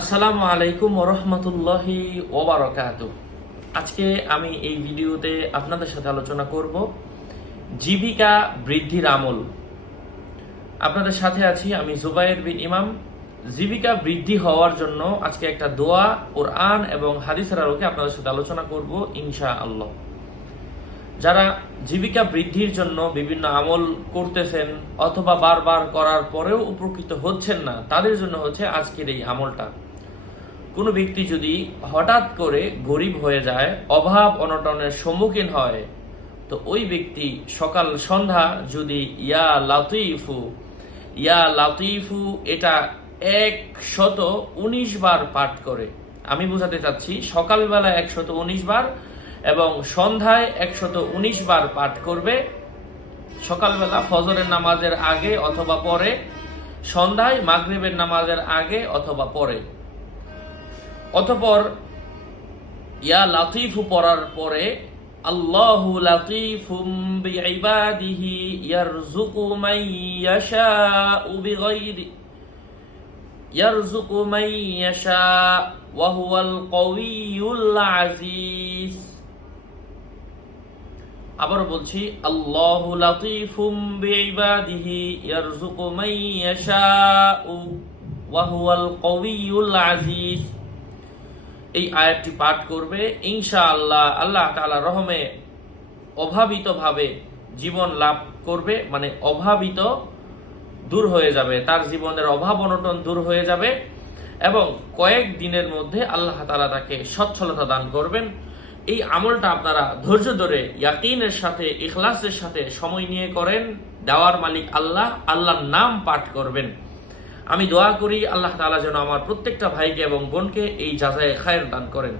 আসসালামু আলাইকুম ওরহমতুল্লাহি ওবারকাত। আজকে আমি এই ভিডিওতে আপনাদের সাথে আলোচনা করব জীবিকা বৃদ্ধির আমল। আপনাদের সাথে আছি আমি জুবাইর বিন ইমাম। জীবিকা বৃদ্ধি হওয়ার জন্য আজকে একটা দোয়া, কোরআন এবং হাদিসের আলোকে আপনাদের সাথে আলোচনা করব ইনশা আল্লাহ যারা জীবিকা বৃদ্ধির জন্য বিভিন্ন আমল করতেছেন অথবা বারবার করার পরেও উপকৃত হচ্ছেন না, তাদের জন্য হচ্ছে আজকের এই আমলটা। কোনো ব্যক্তি যদি হঠাৎ করে গরিব হয়ে যায়, অভাব অনটনের সম্মুখীন হয়, তো ওই ব্যক্তি সকাল সন্ধ্যা যদি ইয়া লাতিফু ইয়া লাতিফু এটা একশত উনিশ বার পাঠ করে। আমি বোঝাতে চাচ্ছি সকালবেলা একশত উনিশ বার এবং সন্ধ্যায় একশত উনিশ বার পাঠ করবে। সকালবেলা ফজরের নামাজের আগে অথবা পরে, সন্ধ্যায় মাগরিবের নামাজের আগে অথবা পরে। অতপর ইয়া লাতিফু পড়ার পরে, আল্লাহু লাতিফুম বিইবাদিহি ইয়ারযুকু ইয়াশাউ বিগাইরি ইয়ারযুকু ইয়াশা ওয়া হুয়াল আজিজ আবারও বলছি, আল্লাহু এই আয়াতটি পাঠ করবে ইনশা আল্লাহ আল্লাহ তাআলা রহমে অভাবিতভাবে জীবন লাভ করবে মানে অভাবিত দূর হয়ে যাবে, তার জীবনের অভাব অনটন দূর হয়ে যাবে এবং কয়েক দিনের মধ্যে আল্লাহ তালা তাকে সচ্ছলতা দান করবেন। এই আমলটা আপনারা ধৈর্য ধরে ইয়াকিনের সাথে, ইখলাসের সাথে সময় নিয়ে করেন, দেওয়ার মালিক আল্লাহ, আল্লাহর নাম পাঠ করবেন। আমি দোয়া করি আল্লাহ তাআলা যেন আমার প্রত্যেকটা ভাইকে এবং বোনকে এই যাচাই খায়ের দান করেন।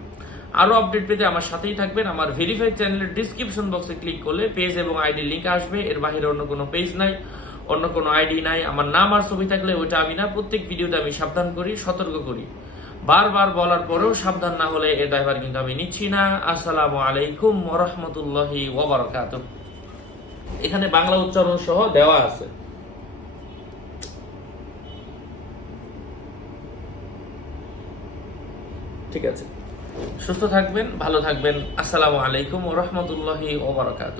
আরও আপডেট পেতে আমার সাথেই থাকবেন। আমার ভেরিফাইড চ্যানেলের ডিসক্রিপশন বক্সে ক্লিক করলে পেজ এবং আইডি লিংক আসবে। এর বাইরে অন্য কোনো পেজ নাই, অন্য কোনো আইডি নাই। আমার নাম আর ছবি থাকলে ওইটা আমি না, প্রত্যেক ভিডিওতে আমি সাবধান করি, সতর্ক করি। বারবার বলার পরেও সাবধান না হলে এর ড্রাইভার কিন্তু আমি নিচ্ছি না। আসসালামু আলাইকুম ওরহমতুল্লাহি ওবরাকাত এখানে বাংলা উচ্চারণ সহ দেওয়া আছে। ঠিক আছে। সুস্থ থাকবেন, ভালো থাকবেন। আসসালামু আলাইকুম ওরহমতুল্লাহি ওবরাকাত